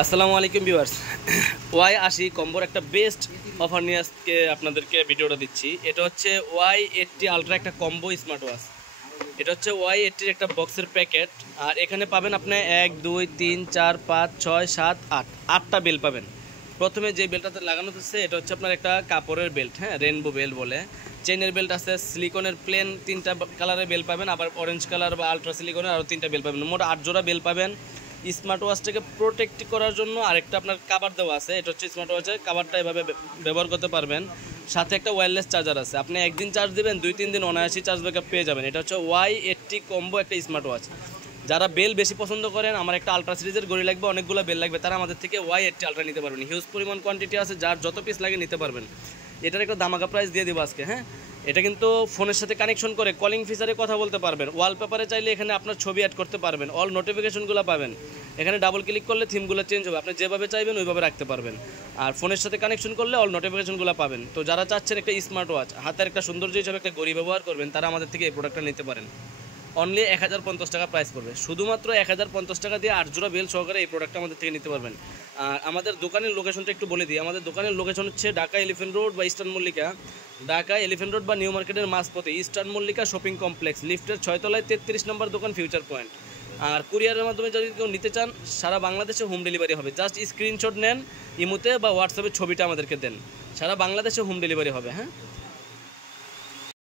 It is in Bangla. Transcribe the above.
আসসালামু আলাইকুম ভিউয়ার্স। Y80 কম্বোর একটা বেস্ট অফার নিয়ে আজকে আপনাদেরকে ভিডিওটা দিচ্ছি। এটা হচ্ছে Y80 আলট্রা একটা কম্বো স্মার্ট ওয়াচ। এটা হচ্ছে Y80 একটা বক্সের প্যাকেট। আর এখানে পাবেন আপনি 1 2 3 4 5 6 7 8 8টা বেল পাবেন। প্রথমে যে বেলটাতে লাগানো হচ্ছে এটা হচ্ছে আপনার একটা কাপড়ের বেল্ট, হ্যাঁ, রেনবো বেল্ট বলে। চেনের বেল্ট আছে, সিলিকনের প্লেন 3টা কালারের বেল পাবেন, আবার অরেঞ্জ কালার বা আলট্রা সিলিকনের আরও 3টা বেল পাবেন। মোট 8 জোড়া বেল পাবেন। স্মার্ট ওয়াচটাকে প্রোটেক্ট করার জন্য আরেকটা আপনার কাভার দেওয়া আছে। এটা হচ্ছে স্মার্ট ওয়াচের কাভারটা, এভাবে ব্যবহার করতে পারবেন। সাথে একটা ওয়্যারলেস চার্জার আছে, আপনি একদিন চার্জ দেবেন 2-3 দিন অনায়াসী চার্জ ব্যাকআপ পেয়ে যাবেন। এটা হচ্ছে Y80 কম্বো একটা স্মার্ট ওয়াচ। যারা বেল বেশি পছন্দ করেন, আমার একটা আলট্রা সিরিজের গড়ি লাগবে, অনেকগুলো বেল লাগবে, তারা আমাদের থেকে Y80 আলট্রা নিতে পারবেন। হিউজ পরিমাণ কোয়ান্টিটি আছে, যার যত পিস লাগে নিতে পারবেন। এটার একটা দামাকা প্রাইস দিয়ে দেবো আজকে, হ্যাঁ। এটা কিন্তু ফোনের সাথে কানেকশন করে কলিং ফিচারে কথা বলতে পারবেন। ওয়ালপেপারে চাইলে এখানে আপনার ছবি অ্যাড করতে পারবেন। অল নোটিফিকেশনগুলো পাবেন। এখানে ডাবল ক্লিক করলে থিমগুলো চেঞ্জ হবে, আপনি যেভাবে চাইবেন ওইভাবে রাখতে পারবেন। আর ফোনের সাথে কানেকশন করলে অল নোটিফিকেশনগুলো পাবেন। তো যারা চাচ্ছেন একটা স্মার্ট ওয়াচ, হাতের একটা সৌন্দর্য হিসাবে একটা ঘড়ি ব্যবহার করবেন, তারা আমাদের থেকে এই প্রোডাক্টটা নিতে পারেন। অনলি 1050 টাকা প্রাইস পড়বে। শুধুমাত্র 1050 টাকা দিয়ে 8 জোড়া বেল সহকারে এই প্রোডাক্টটা আমাদের থেকে নিতে পারবেন। আর আমাদের দোকানের লোকেশনটা একটু বলে দিই। আমাদের দোকানের লোকেশন হচ্ছে ঢাকা এলিফ্যান্ট রোড বা eastern Mallika. Dhaka elephant road বা নিউ মার্কেটের মাঝপথে ইস্টার্ন মল্লিকা শপিং কমপ্লেক্স, লিফটের 6 তলায় 33 নম্বর দোকান, ফিউচার পয়েন্ট। আর কুরিয়ারের মাধ্যমে যদি কেউ নিতে চান, সারা বাংলাদেশে হোম ডেলিভারি হবে। জাস্ট স্ক্রিনশট নেন, ইমোতে বা হোয়াটসঅ্যাপে ছবিটা আমাদেরকে দেন, সারা বাংলাদেশে হোম ডেলিভারি হবে, হ্যাঁ।